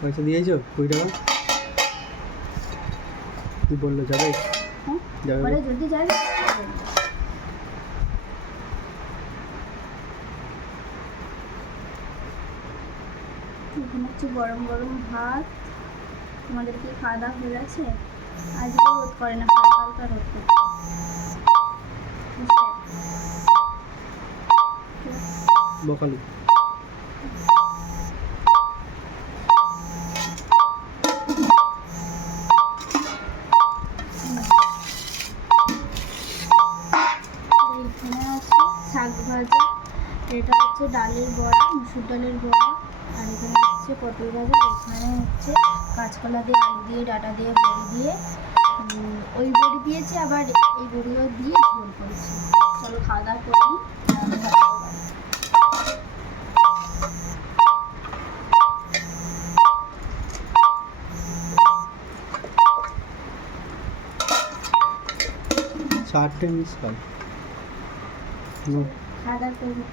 পয়সা দিয়েছো 20 টাকা? কি বললো যাবে? হ্যাঁ যাবে পরে যদি যাবে এখানে হচ্ছে গরম গরম ভাত। তোমাদের কি খাওয়া দাওয়া হয়ে গেছে? আজকে রোদ করে না, হালকা হালকা রোদ করে। বকালি এখানে আছে শাক ভাজা, এটা হচ্ছে ডালের বড়া, মুসুর ডালের বড়া, আর এখানে হচ্ছে পটল ভাজা, এখানে হচ্ছে কাঁচকলা দিয়ে আলু দিয়ে ডাঁটা দিয়ে বড়ি দিয়ে ওই বড়ি দিয়েছে, আবার এই বড়িও দিয়ে ঝোল করেছে। চলো খাওয়া দাওয়া করে নিই। চারটে মিস কল খাওয়া দাওয়া করে নিই।